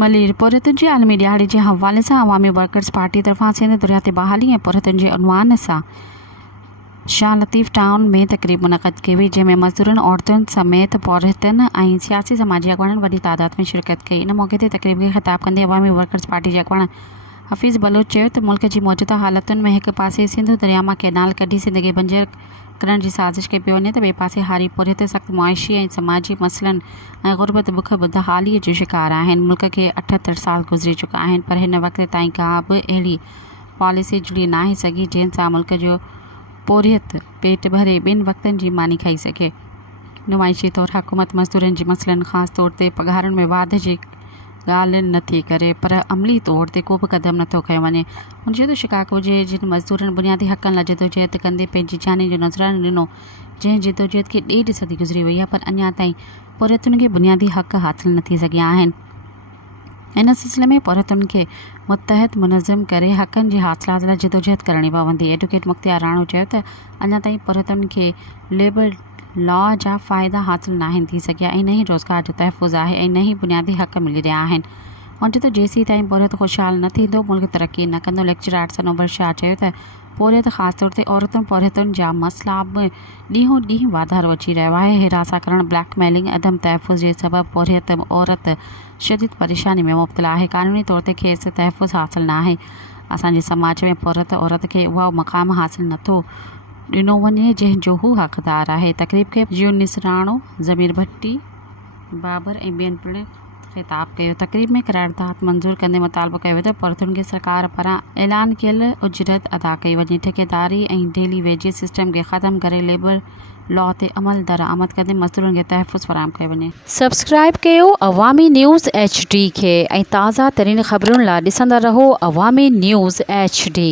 मलीर पुरतन जे आलमी ॾियारे जे हवाले सां अवामी वर्कर्स पार्टी तरफ़ां सिंध दुरियाती बहाली ऐं पुरतन जे उनवान सां शाह लतीफ़ टाउन में तक़रीब मुनक़द कई हुई, जंहिंमें मज़दूरनि, औरतुनि समेत पुरतन ऐं सियासी समाजी अॻवाननि वॾी तादाद में शिरकत कई। इन मौक़े ते तक़रीब खे ख़िताब कंदे अवामी वर्कर्स पार्टी जे अॻवान हफ़ीज़ बलोच चयो त मुल्क जी मौजूदा हालतुनि में हिक पासे सिंधु दरिया मां कैनाल कढी सिंध खे बंजर करण जी साज़िश कई पियो वञे त ॿिए पासे हारी पुरियत सख़्तु मुआशी ऐं समाजी मसइलनि ऐं ग़ुर्बत बुख बदहालीअ जो शिकार आहिनि। मुल्क खे 78 साल गुज़री चुका आहिनि, पर हिन वक़्त ताईं का बि अहिड़ी पॉलिसी जुड़ी नाहे सघी जंहिं सां मुल्क जो पोरियत पेट भरे ॿिनि वक़्तनि जी मानी खाई सघे। नुमाइशी तौरु हुकूमत मज़दूरनि जी मसइलनि ख़ासि तौर ते पघारनि में वाध जी ॻाल्हि नथी करे, पर अमली तौर ते को बि क़दम नथो खयो वञे। हुन चयो त शिकागो जे जिन मज़दूरनि बुनियादी हक़नि लाइ जदोजहद कंदे पंहिंजी जानी जो नज़रानो ॾिनो, जंहिं जदोजहद खे 1.5 सदी गुज़री वई आहे, पर अञा ताईं पुरतुनि खे बुनियादी हक़ हासिल न थी सघिया आहिनि। इन सिलसिले में पुरतुनि खे मुतहद मुनज़्ज़म करे हक़नि जी हासिलात लाइ जदोजहद करणी पवंदी। एडवोकेट मुख्तियार राणो चयो त अञा ताईं पुरतुनि खे लेबर लॉ जा फ़ाइदा हासिल नाहिनि थी सघिया ऐं न ई रोज़गार जो तहफ़ुज़ आहे ऐं न ई बुनियादी हक़ मिली रहिया आहिनि। हुन चयो त जेसीं ताईं पोरियत ख़ुशहाल न थींदो, मुल्क तरक़ी न कंदो। लेक्चरार आर्ट्स सनोबर शाह चयो त पोरियत ख़ासि तौर ते औरतुनि पोरियतुनि जा मसइला बि ॾींहों ॾींहुं वाधारो अची रहियो आहे। हिरासा करणु, ब्लैकमेलिंग, अदम तहफ़ुज़ जे सबबु पोरियत औरत शदीद परेशानी में मुब्तला आहे। क़ानूनी तौर ते खेसि तहफ़ुज़ हासिल न आहे। असांजे समाज में पुरत औरत खे उहा मक़ाम हासिल नथो ॾिनो वञे जंहिंजो हू हक़दार आहे। तक़रीब खे यूनिस राणो, ज़मीर भट्टी, बाबर ऐं ॿियनि पिणु ख़िताब कयो। तक़रीब में क़रारदाद मंज़ूर कंदे मुतालबो कयो त पुरतुनि खे सरकार पारां ऐलान कयल उजरत अदा कई वञे। ठेकेदारी ऐं डेली वेजेस सिस्टम खे ख़त्म करे लेबर लॉ ते अमल दरआमद कंदे मज़दूरनि खे तहफ़ुज़ फ़राहम कयो वञे। सब्सक्राइब कयो अवामी न्यूज़ HD खे ऐं ताज़ा तरीन ख़बरुनि लाइ ॾिसंदा रहो अवामी न्यूज़ HD।